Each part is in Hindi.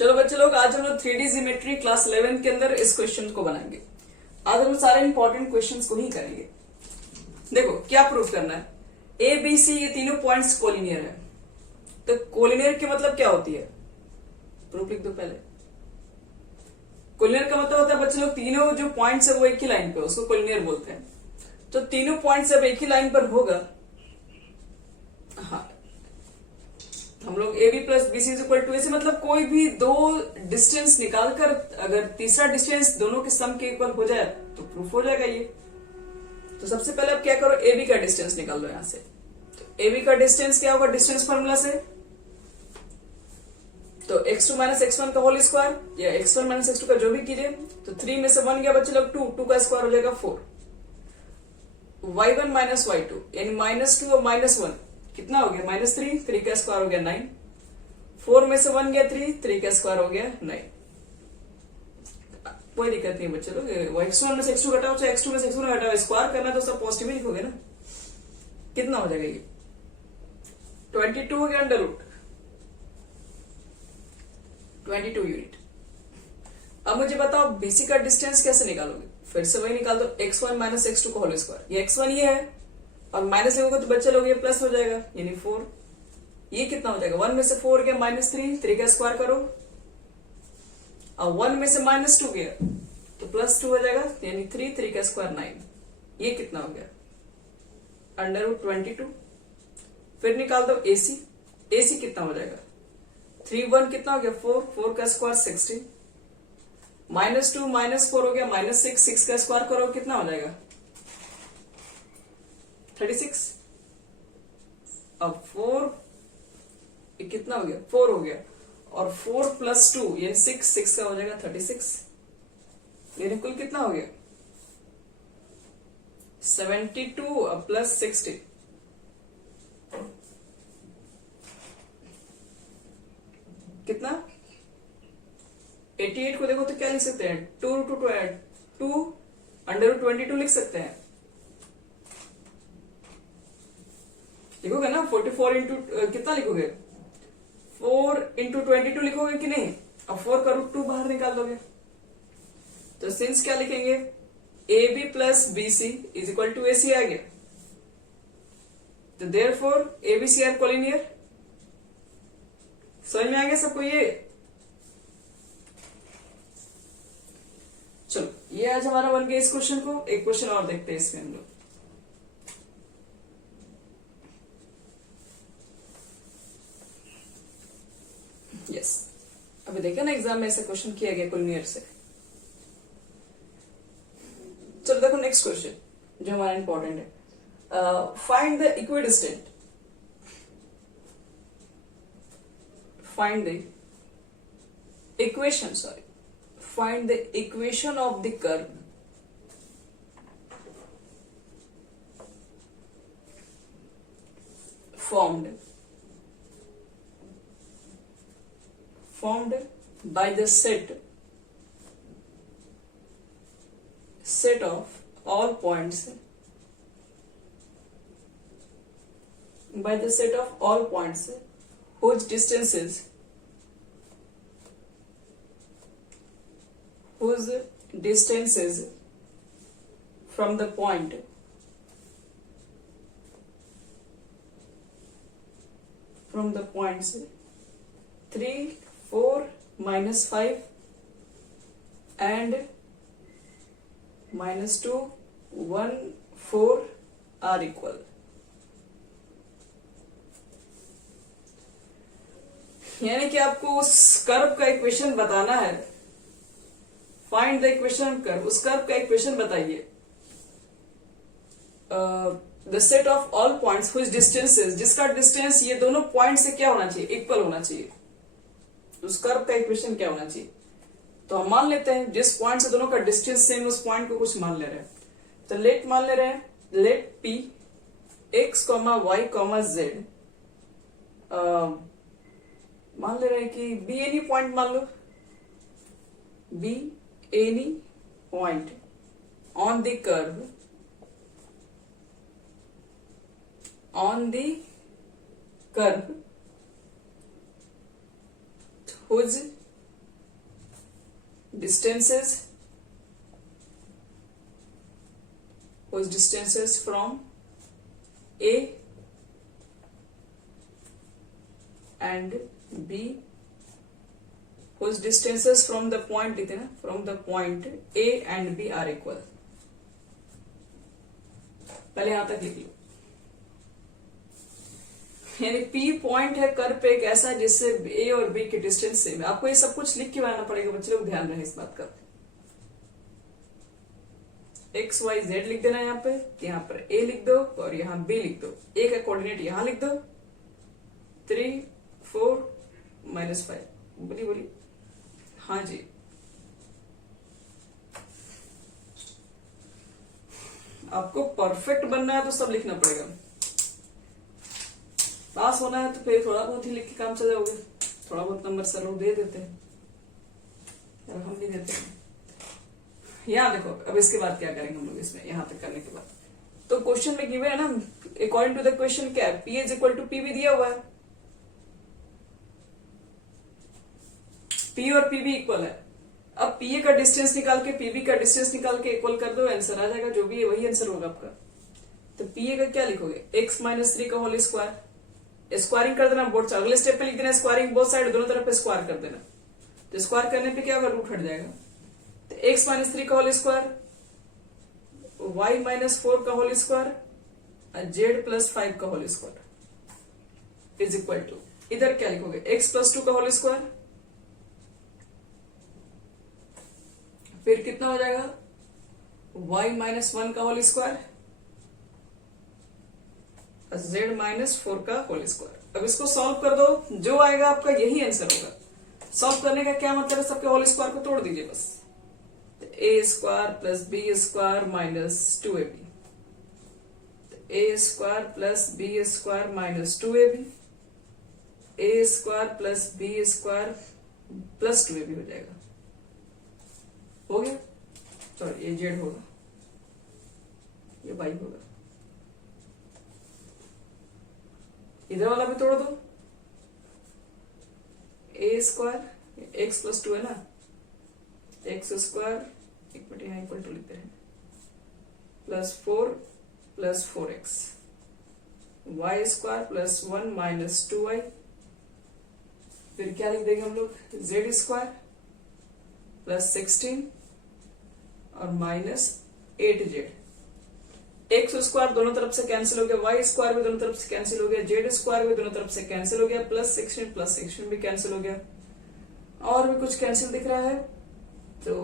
चलो बच्चे लोग, आज हम लोग 3D ज्योमेट्री क्लास 11 के अंदर इस क्वेश्चन को बनाएंगे। आज हम सारे इंपॉर्टेंट क्वेश्चंस को ही करेंगे। देखो क्या प्रूफ करना है। ए बी सी ये तीनों पॉइंट्स कोलिनियर है। तो कोलिनियर की मतलब क्या होती है, प्रूफ लिख दो पहले। कोलिनियर का मतलब होता है बच्चे लोग, तीनों जो पॉइंट्स है वो एक ही लाइन पे, उसको कोलिनियर बोलते हैं। तो तीनों पॉइंट्स जब एक ही लाइन पर होगा, हाँ, हम लोग A B plus B C equal to A C, मतलब कोई भी दो डिस्टेंस निकालकर अगर तीसरा डिस्टेंस दोनों के सम के इक्वल हो जाए तो प्रूफ हो जाएगा ये। तो सबसे पहले आप क्या करो, ए बी का डिस्टेंस निकाल लो यहां से। तो ए बी का डिस्टेंस क्या होगा डिस्टेंस फॉर्मूला से, तो x2 माइनस x1 का होल स्क्वायर या x1 माइनस x2 का जो भी कीजिए। तो 3 में से 1 गया बच्चे लोग 2, 2 का स्क्वायर हो जाएगा 4। y1 माइनस y2 यानी -2 और -1 कितना हो गया -3, 3 का स्क्वायर हो गया 9। 4 में से 1 गया 3, 3 का स्क्वायर हो गया 9। कोई दिक्कत नहीं बच्चे लोग, x1 में से x2 घटाओ चाहे x2 में से x1 घटाओ, स्क्वायर करना तो सब पॉजिटिव ही लिखोगे ना। कितना हो जाएगा ये 22 हो गया अंडर रूट 22 यूनिट। अब मुझे बताओ बीसी का डिस्टेंस कैसे निकालोगे। फिर से वही निकाल दो, x1 माइनस x2 का होल स्क्वायर। ये x1 ये है और माइनस लिखोगे तो बच्चे लोग ये प्लस हो जाएगा यानी 4। ये कितना हो जाएगा, 1 में से 4 गया -3, 3 का स्क्वायर करो। और 1 में से -2 गया तो +2 हो जाएगा यानी 3, 3 का स्क्वायर 9। ये कितना हो गया अंडर रूट 22। फिर निकाल दो एसी। एसी कितना हो जाएगा 3, 1 कितना हो गया 4, 4 का स्क्वायर 16। -2 -4 हो गया -6, 6 का स्क्वायर करो कितना हो जाएगा 36। अब 4 कितना हो गया 4 हो गया और 4 + 2 यानी 6, 6 का हो जाएगा 36। यानी कुल कितना हो गया 72 + 60 कितना 88 को देखो तो क्या लिख सकते हैं 2 अंडर रूट 22 लिख सकते हैं। लिखोगे ना 44 इंटू कितना लिखोगे 4 इंटू 22 लिखोगे कि नहीं। अब 4 का रूट 2 बाहर निकाल दोगे तो सिंस क्या लिखेंगे A B plus B C is equal to A C आ गया। तो therefore A B C are collinear. समझ में आ गया सबको ये। चलो ये आज हमारा बन गया इस क्वेश्चन को। एक क्वेश्चन और देखते हैं इसमें हम लोग। यस, अभी देखा ना एग्जाम में ऐसा क्वेश्चन किया गया कोलिनियर से। चलो देखो नेक्स्ट क्वेश्चन जो हमारा इंपॉर्टेंट है। Find the equidistant. Find the equation, find the equation of the curve formed by the set of all points whose distances from the point points 3, 4, -5 and -2, 1, 4 are equal। यानी कि आपको उस कर्व का इक्वेशन बताना है। फाइंड द इक्वेशन कर्व, उस कर्व का इक्वेशन बताइए। The set of all points whose distances, जिसका डिस्टेंस ये दोनों पॉइंट से क्या होना चाहिए इक्वल होना चाहिए। उस कर्व का इक्वेशन क्या होना चाहिए। तो हम मान लेते हैं जिस पॉइंट से दोनों का डिस्टेंस सेम, उस पॉइंट को कुछ मान ले रहे हैं। तो लेट मान ले रहे हैं, let P x, y, z मान ले रहे हैं कि बी एनी पॉइंट मान लो, B any point on the curve on the curve whose distances from A and B, whose distances from the point लिखते हैं ना, from the point A and B are equal. पहले यहां तक लिख लो, यानी P पॉइंट है कर्व पे एक ऐसा जिससे A और B के डिस्टेंस सेम है. आपको ये सब कुछ लिख के बनाना पड़ेगा बच्चे लोग, ध्यान रहे इस बात का. एक्स वाई जेड लिख देना यहाँ पे, यहाँ पर A लिख दो और यहाँ B लिख दो. A का कोऑर्डिनेट यहाँ लिख दो, 3 4 -5. बोली हाँ जी. आपको परफेक्ट बनना है तो सब लिखना पड़ेगा. पास होना है तो फिर थोड़ा बहुत ही लिख के काम चल जाओगे. थोड़ा बहुत नंबर सर लोग दे देते हैं और हम भी देते हैं. यहाँ देखो, अब इसके बाद क्या करेंगे हम लोग इसमें, यहाँ तक करने के बाद तो क्वेश्चन में गिवन है ना, अकॉर्डिंग टू द क्वेश्चन क्या है, P is equal to P भी दिया हुआ है, P और P भी इक्वल है. अब PA का डिस्टेंस निकाल के PB का डिस्टेंस निकाल के इक्वल कर दो, आंसर आ जाएगा. जो भी है वही आंसर होगा आपका. तो PA का क्या लिखोगे, x - 3 का होल स्क्वायर. स्क्वायरिंग कर देना बोर्ड, अगले स्टेप पे लिख देना स्क्वायरिंग बोथ साइड, दोनों तरफ पे स्क्वायर कर देना. तो स्क्वायर करने पे क्या होगा, रूट हट जाएगा. तो x - 3 का होल स्क्वायर, y - 4 का होल स्क्वायर, z + 5 का whole square is equal to, इधर क्या लिखोगे, x + 2 का होल स्क्वायर, फिर कितना हो जाएगा, y - 1 का होल स्क्वायर, z - 4 का होल स्क्वायर. अब इसको सॉल्व कर दो, जो आएगा आपका यही आंसर होगा. सॉल्व करने का क्या मतलब है, सबके होल स्क्वायर को तोड़ दीजिए बस. a square plus b square minus 2ab, a square plus b square minus 2ab, a square plus b square plus 2ab हो जाएगा. हो गया. सॉरी, ये जेड होगा, ये वाई होगा. इधर वाला भी तोड़ दो, a स्क्वायर x + 2 है ना, x स्क्वायर एक मिनट यहाँ इक्वल टू लिखते हैं, +4 + 4x, y स्क्वायर + 1 - 2y, फिर क्या लिख देंगे हम लोग, z स्क्वायर + 16 और -8z. एक्स स्क्वायर दोनों तरफ से कैंसिल हो गया, वाई स्क्वायर भी दोनों तरफ से कैंसिल हो गया, जेड स्क्वायर भी दोनों तरफ से कैंसिल हो गया, +16 भी कैंसिल हो गया. और भी कुछ कैंसिल दिख रहा है तो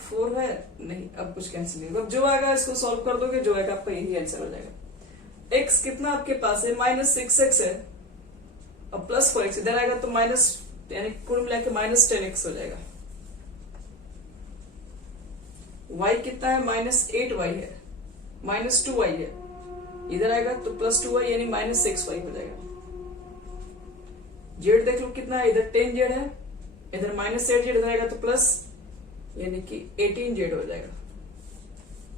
4 है नहीं, अब कुछ कैंसिल नहीं. अब जो आएगा इसको सॉल्व कर दोगे, जो आएगा आपका यही आंसर हो जाएगा. एक्स कितना आपके पास है, -6x है, अब +4x इधर आएगा तो माइनस, यानी कुल मिला के -10x हो जाएगा. y कितना है, -8y है, -2y है, इधर आएगा तो +2y यानी -6y हो जाएगा. जेड देख लो कितना है, इधर 10z है, इधर -8z, इधर आएगा तो प्लस यानी कि 18z हो जाएगा.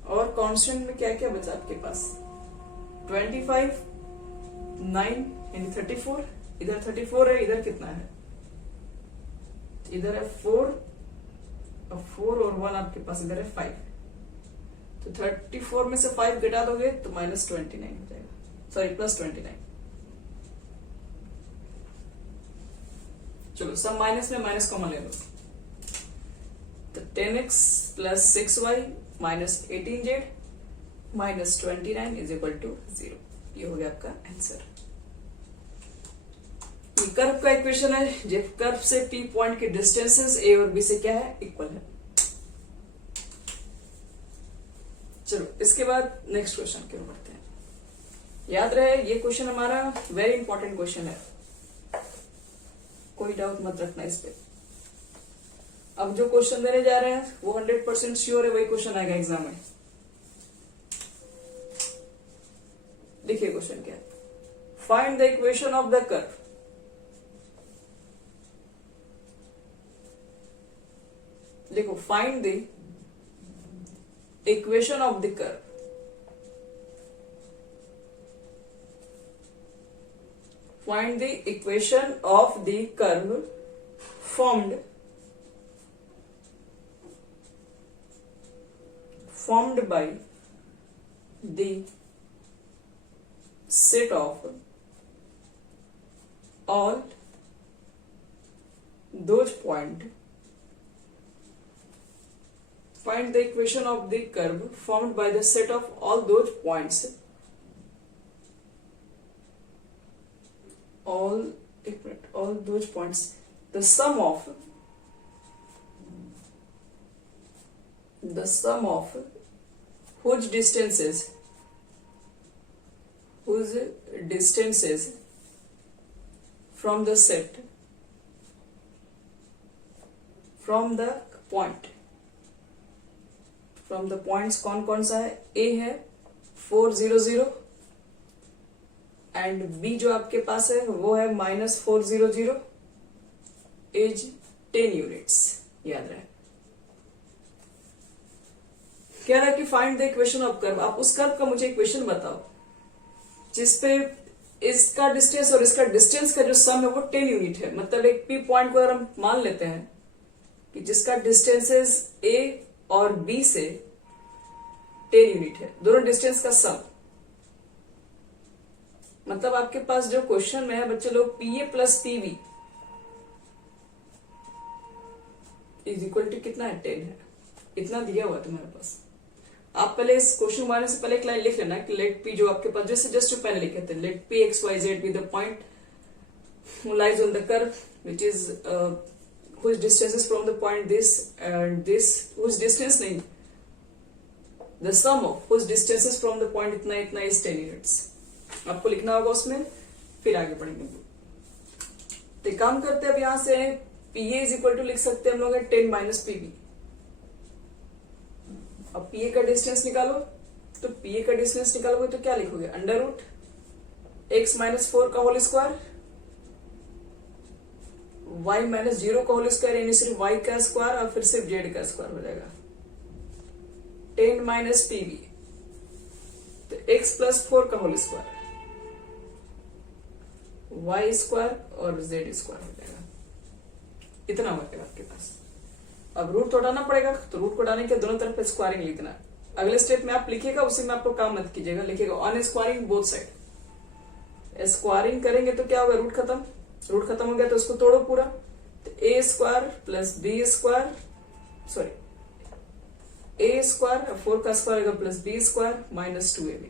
और कांस्टेंट में क्या क्या बचा आपके पास, 25 9 यानी 34, इधर 34 है, इधर कितना है, इधर है 4 और 1 आपके पास, इधर है 5. तो 34 में से 5 घटा दोगे तो -29 हो जाएगा, सॉरी +29. चलो सब माइनस में माइनस कॉमन ले लो, तो 10x + 6y - 18z -29 is equal to 0. ये हो गया आपका आंसर. ये कर्व का इक्वेशन है, जब कर्व से P पॉइंट के डिस्टेंसेस A और B से क्या है, इक्वल है. चलो इसके बाद नेक्स्ट क्वेश्चन की ओर बढ़ते हैं. याद रहे ये क्वेश्चन हमारा वेरी इंपॉर्टेंट क्वेश्चन है, कोई डाउट मत रखना इस पे. अब जो क्वेश्चन देने जा रहे हैं वो 100% श्योर है वही क्वेश्चन आएगा एग्जाम में. देखिए क्वेश्चन क्या है, find the equation of the curve. देखो, find the equation of the curve. Find the equation of the curve formed formed by the set of all those point. Find the equation of the curve formed by the set of all those points. All those points. The sum of whose distances from the set from the points कौन कौन सा है? A है 4 0 0 एंड B जो आपके पास है वो है -4 0 0 इज 10 यूनिट्स. याद रहे. कह रहा है कि find the equation of curve. आप उस कर्व का मुझे इक्वेशन बताओ जिसपे इसका डिस्टेंस और इसका डिस्टेंस का जो सम है वो 10 यूनिट है. मतलब एक P पॉइंट को अगर हम मान लेते हैं कि जिसका डिस्टेंसेस A और B से 10 यूनिट है, दोनों डिस्टेंस का सम. मतलब आपके पास जो क्वेश्चन में है बच्चे लोग PA plus PB is equal to कितना है? 10 है. इतना दिया हुआ तुम्हारे पास. आप पहले इस क्वेश्चन बनाने से पहले एक लाइन लिख लेना कि लेट P जो आपके पास जैसे जस्ट पहले लिखे थे, let P x y z be the point lies on the curve which is whose distance is from the point this and this, whose distance नहीं, the sum of whose distance is from the point इतना इतना is 10 units. आपको लिखना होगा उसमें, फिर आगे पढ़ेंगे. तो एक काम करते हैं अब यहां से PA इज इक्वल टू लिख सकते हैं हम लोग 10 माइनस PB. अब PA का डिस्टेंस निकालो, तो PA का डिस्टेंस निकालोगे तो क्या लिखोगे? अंडर रूट x माइनस 4 का होल स्क्वायर y माइनस 0 का होल स्क्वायर, यानी सिर्फ y का स्क्वायर और फिर सिर्फ z का स्क्वायर हो जाएगा. 10 माइनस PB तो x प्लस 4 का होल स्क्वायर, y स्क्वायर और z स्क्वायर हो जाएगा. इतना हो गया आपके पास. अब रूट तो हटाना पड़ेगा, तो रूट को हटाने के दोनों तरफ स्क्वायरिंग लिखना. अगले स्टेप में आप लिखिएगा, उसी में आपको काम मत कीजिएगा. लिखिएगा on squaring both side. Squaring करेंगे तो क्या होगा? रूट खत्म. रूट खत्म हो गया तो उसको तोड़ो पूरा. तो A square plus B square, sorry A square 4 का स्क्वायर होगा plus B square minus 2ab.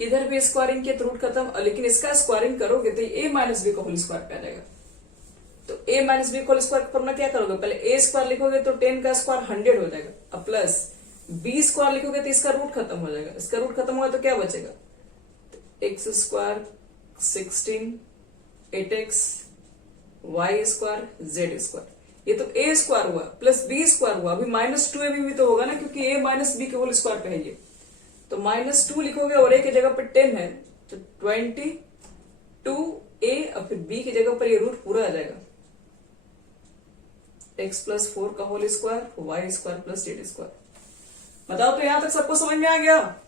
इधर भी स्क्वायरिंग किया तो रूट खत्म, लेकिन इसका स्क्वायरिंग करोगे तो ए माइनस बी का होल स्क्वायर पे आ जाएगा. तो ए माइनस बी का होल स्क्वायर का फॉर्मूला क्या करोगे? पहले ए स्क्वायर लिखोगे तो 10 का स्क्वायर 100 हो जाएगा. अब प्लस बी स्क्वायर लिखोगे तो इसका रूट खत्म हो जाएगा. इसका रूट खत्म होगा तो क्या बचेगा? X square 16 8x y square z square. ये तो a स्क्वायर हुआ प्लस b स्क्वायर हुआ. अभी माइनस 2ab भी तो होगा ना, क्योंकि a माइनस b के होल स्क्वायर पे है ये. तो माइनस 2 लिखोगे और a की जगह पर 10 है तो 22a और फिर b की जगह पर ये रूट पूरा आ जाएगा. x प्लस 4 का whole square y square plus z square. बताओ तो यहां तक सबको समझ में आ गया?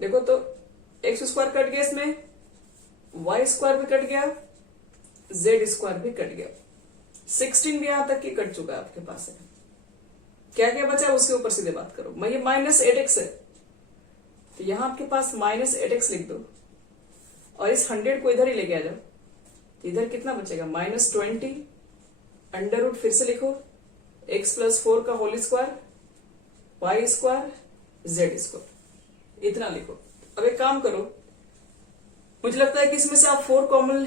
देखो तो एक्स स्क्वायर कट गया, इसमें वाई स्क्वायर भी कट गया, जेड स्क्वायर भी कट गया. 16 भी यहां तक की कट चुका है आपके पास है. क्या क्या बचा है उसके ऊपर सीधे बात करो. मैं ये माइनस 8x है तो यहां आपके पास माइनस 8x लिख दो और इस 100 को इधर ही लेके आ जाओ. तो इधर कितना बचेगा? माइनस 20 अंडर रूट फिर से लिखो x प्लस 4 का whole square Y square Z square. इतना लिखो. अब एक काम करो, मुझे लगता है कि इसमें से आप 4 कॉमन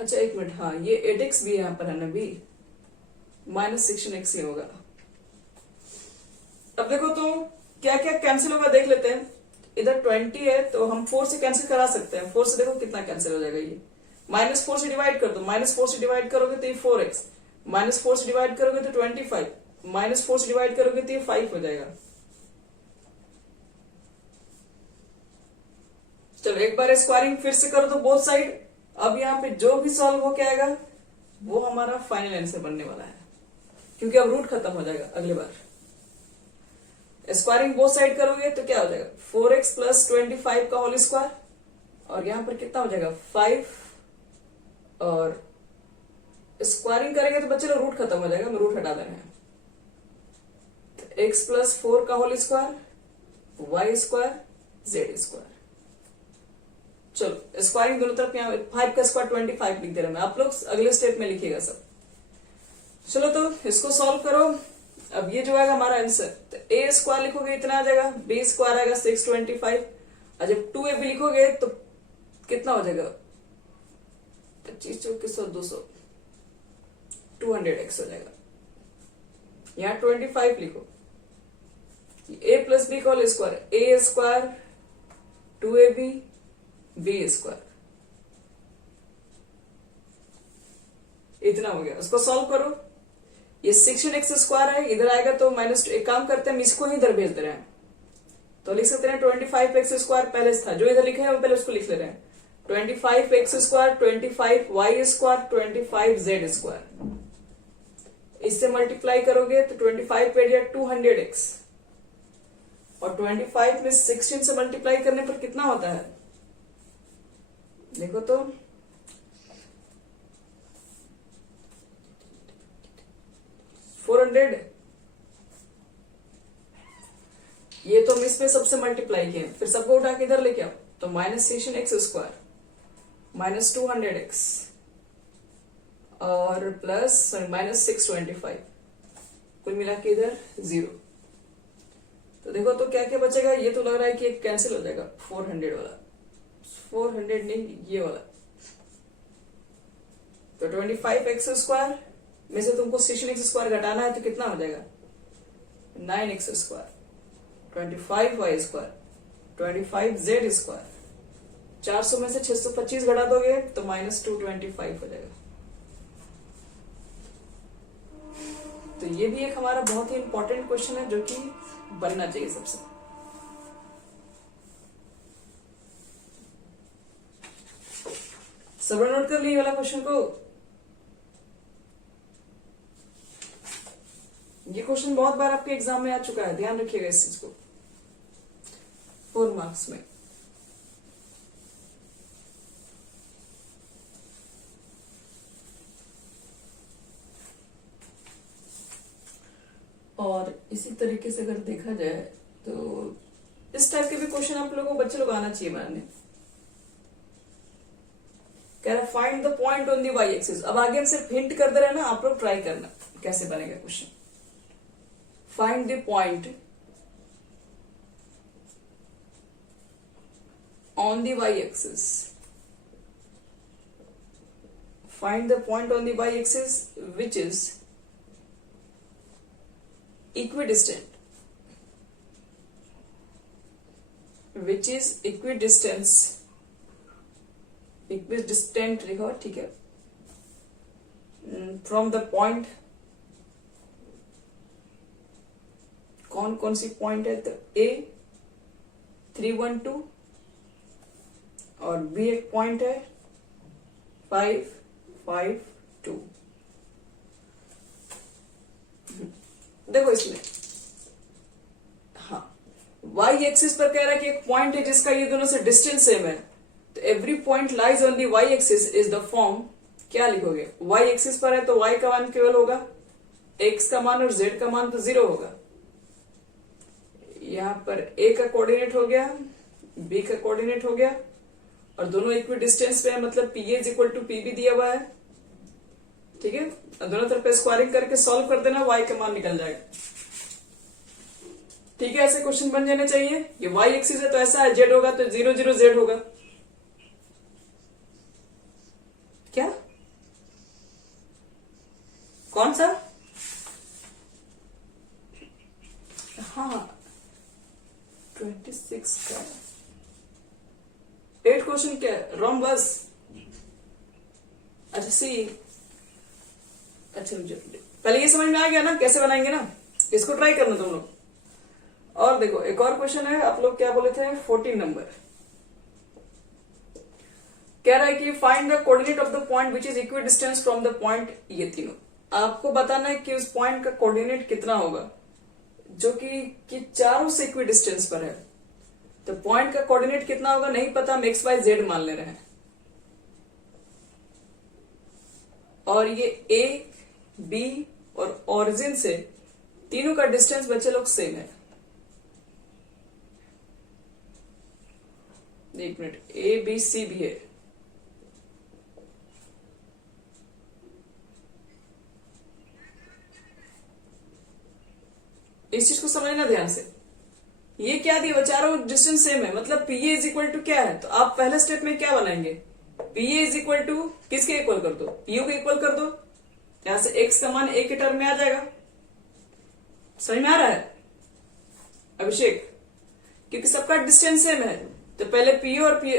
अच्छा एक मिनट, हाँ ये 8x भी यहां पर है ना, भी माइनस 16x ही होगा. अब देखो तो क्या क्या कैंसिल होगा देख लेते हैं. इधर 20 है तो हम 4 से कैंसिल करा सकते हैं. 4 से देखो कितना कैंसिल हो जाएगा. ये माइनस 4 से डिवाइड कर दो. माइनस 4 से डिवाइड करोगे तो ये 4x, माइनस 4 से डिवाइड करोगे तो 25, माइनस 4 से डिवाइड करोगे तो ये 5 हो जाएगा. चलो एक बार स्क्वायरिंग फिर से करो तो बोथ साइड. अब यहाँ पे जो भी सॉल्व हो के आएगा वो हमारा फाइनल आंसर बनने वाला है. क्योंकि अब रूट खत्म हो जाएगा अगली बार। स्क्वायरिंग बोथ साइड करोगे तो क्या हो जाएगा 4x प्लस 25 का होल स्क्वायर, और यहां पर कितना हो जाएगा 5, और स्क्वायरिंग करेंगे तो बच्चे लोग रूट खत्म हो जाएगा, हम रूट हटा दे रहे हैं। x प्लस 4 का whole square, Y square, Z square. चलो स्क्वायरिंग दोनों तरफ, यहाँ 5 का स्क्वायर 25 लिख दे रहे हैं, आप लोग अगले स्टेप में लिखिएगा सब। चलो तो इसको सॉल्व करो। अब ये जो आएगा हमारा आंसर, तो ए स्क्वायर लिखोगे इतना आ जाएगा, बी स्क्वायर आएगा 625, और जब 2ab लिखोगे तो कितना हो जाएगा 25 24 200, 200x हो जाएगा। यहाँ 25 लिखो, a प्लस बी का होल स्क्वायर, ए स्क्वायर 2ab बी स्क्वायर, इतना हो गया। उसको सॉल्व करो, ये 16x स्क्वायर है, इधर आएगा तो माइनस, एक काम करते हैं हम इसको ही इधर भेज दे रहे हैं, तो लिख सकते हैं 25x स्क्वायर पहले था, जो इधर लिखा है वो पहले उसको लिख ले रहे हैं। 25x square, 25y square, 25z square, इससे मल्टीप्लाई करोगे तो 25 पे दिया 200x, और 25 में 16 से मल्टीप्लाई करने पर कितना होता है, देखो तो 400। ये तो हम इसमें सबसे मल्टीप्लाई किए, फिर सबको उठा के इधर लेके आओ, तो minus 16x square minus 200x और प्लस माइनस 625, कुल मिला के इधर 0। तो देखो तो क्या क्या बचेगा, ये तो लग रहा है कि एक कैंसिल हो जाएगा, 400 वाला, 400 नहीं ये वाला, तो 25x स्क्वायर में से तुमको 16x स्क्वायर घटाना है तो कितना हो जाएगा 9x square, 25y square, 25z square, 400 में से 625 घटा दोगे तो माइनस 225 हो जाएगा। तो ये भी एक हमारा बहुत ही इंपॉर्टेंट क्वेश्चन है जो कि बनना चाहिए सबसे। सब नोट कर लिए वाला क्वेश्चन को। ये क्वेश्चन बहुत बार आपके एग्जाम में आ चुका है, ध्यान रखिएगा इस चीज को, 4 मार्क्स में। और इसी तरीके से अगर देखा जाए तो इस टाइप के भी क्वेश्चन आप लोगों को बच्चे लोग आना चाहिए बनाने। कह रहा find the point on the Y axis. अब आगे हम सिर्फ हिंट कर दे रहे हैं ना, आप लोग ट्राई करना कैसे बनेगा question. Find the point on the Y axis, find the point on the Y axis which is equidistant, which is equidistant लिखो, ठीक है, from the point, कौन कौन सी पॉइंट है, तो A 312 और B एक पॉइंट है 552। देखो इसमें, हाँ, y एक्सिस पर कह रहा है कि एक पॉइंट है जिसका ये दोनों से डिस्टेंस सेम है, तो every point lies on the y axis is the form, क्या लिखोगे, y एक्सिस पर है तो y का मान केवल होगा x का मान और z का मान तो 0 होगा। यहां पर a का कोऑर्डिनेट हो गया, b का कोऑर्डिनेट हो गया, और दोनों इक्वी डिस्टेंस पे है, मतलब pa is equal to pb दिया हुआ है, ठीक है। दोनों तरफ पे स्क्वायरिंग करके सॉल्व कर देना, y का मान निकल जाएगा, ठीक है। ऐसे क्वेश्चन बन जाने चाहिए। ये y एक्सिस है तो ऐसा है, z होगा तो 0 0 z होगा, क्या, कौन सा, हाँ 26 का 8 क्वेश्चन क्या है, रोम्बस, अच्छा सी, अच्छा पहले ये समझ में आ गया ना कैसे बनाएंगे ना, इसको ट्राई करना तुम लोग। और देखो एक और क्वेश्चन है, आप लोग क्या बोले थे, 14 नंबर कह रहा है कि find the coordinate of the point which is equi distance from the point, ये तीनों आपको बताना है कि उस पॉइंट का कोऑर्डिनेट कितना होगा जो कि चारों से इक्वी डिस्टेंस पर है। तो पॉइंट का कोऑर्डिनेट कितना होगा नहीं पता, हम एक्स वाई जेड मान ले रहे हैं। और ये ए बी और ओरिजिन से तीनों का डिस्टेंस बच्चे लोग सेम है। एक मिनट, ए बी सी भी है। इस चीज को समझना ध्यान से। ये क्या दिया, वो चारों डिस्टेंस सेम है, मतलब P A is equal to क्या है, तो आप पहले स्टेप में क्या बनाएंगे, P A is equal to किसके इक्वल कर दो, पीओ के इक्वल कर दो। यहां से एक्स का मान ए के टर्म में आ जाएगा। समझ में आ रहा है अभिषेक? क्योंकि सबका डिस्टेंस सेम है, तो पहले पीओ और पी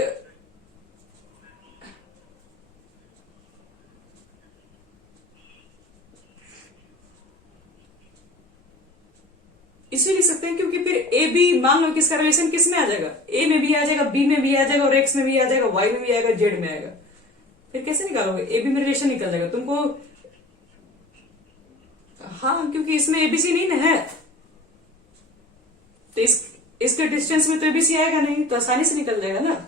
इसे लिख सकते हैं क्योंकि फिर ए बी मान लो किसका रिलेशन किस में आ जाएगा, ए में भी आ जाएगा, बी में भी आ जाएगा, और एक्स में भी आ जाएगा, वाई में भी आएगा, जेड में आएगा। फिर कैसे निकालोगे, ए बी में रिलेशन निकल जाएगा तुमको। हाँ, क्योंकि इसमें एबीसी नहीं ना है, तो इसके डिस्टेंस में तो एबीसी आएगा नहीं, तो आसानी से निकल जाएगा ना।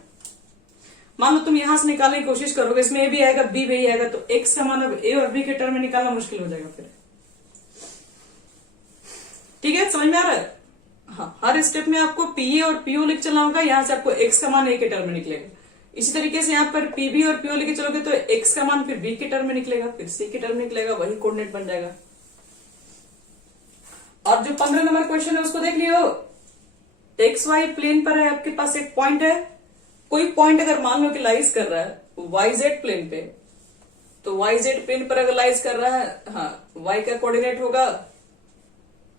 मान लो तुम यहां से निकालने की कोशिश करोगे, इसमें ए भी आएगा बी भी आएगा, तो एक्स का मान अब ए और बी के टर्म में निकालना मुश्किल हो जाएगा फिर। ठीक है, समझ में आ रहा है? हाँ, हर स्टेप में आपको पीए और पीओ लिख चलना होगा। यहां से आपको एक्स का मान ए के टर्म में निकलेगा। इसी तरीके से यहाँ पर पीबी और पीओ लेके चलोगे तो एक्स का मान फिर बी के टर्म में निकलेगा, फिर सी के टर्म में निकलेगा, वही कोऑर्डिनेट बन जाएगा। और जो 15 नंबर क्वेश्चन है उसको देख लियो। एक्स वाई प्लेन पर है, आपके पास एक पॉइंट है। कोई पॉइंट अगर मान लो कि लाइज कर रहा है वाई जेड प्लेन पे, तो वाई जेड प्लेन पर अगर लाइज कर रहा है, हाँ, वाई का कोऑर्डिनेट होगा,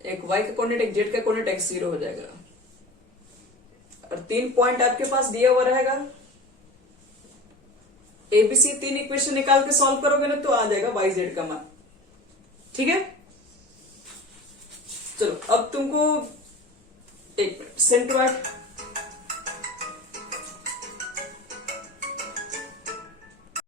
एक वाई का कोऑर्डिनेट, एक जेड का कोऑर्डिनेट, x0 हो जाएगा। और 3 पॉइंट आपके पास दिया हुआ रहेगा। एबीसी 3 इक्वेशन निकाल के सॉल्व करोगे ना तो आ जाएगा वाई जेड का मान। ठीक है, चलो अब तुमको एक मिनट सेंट्रोइड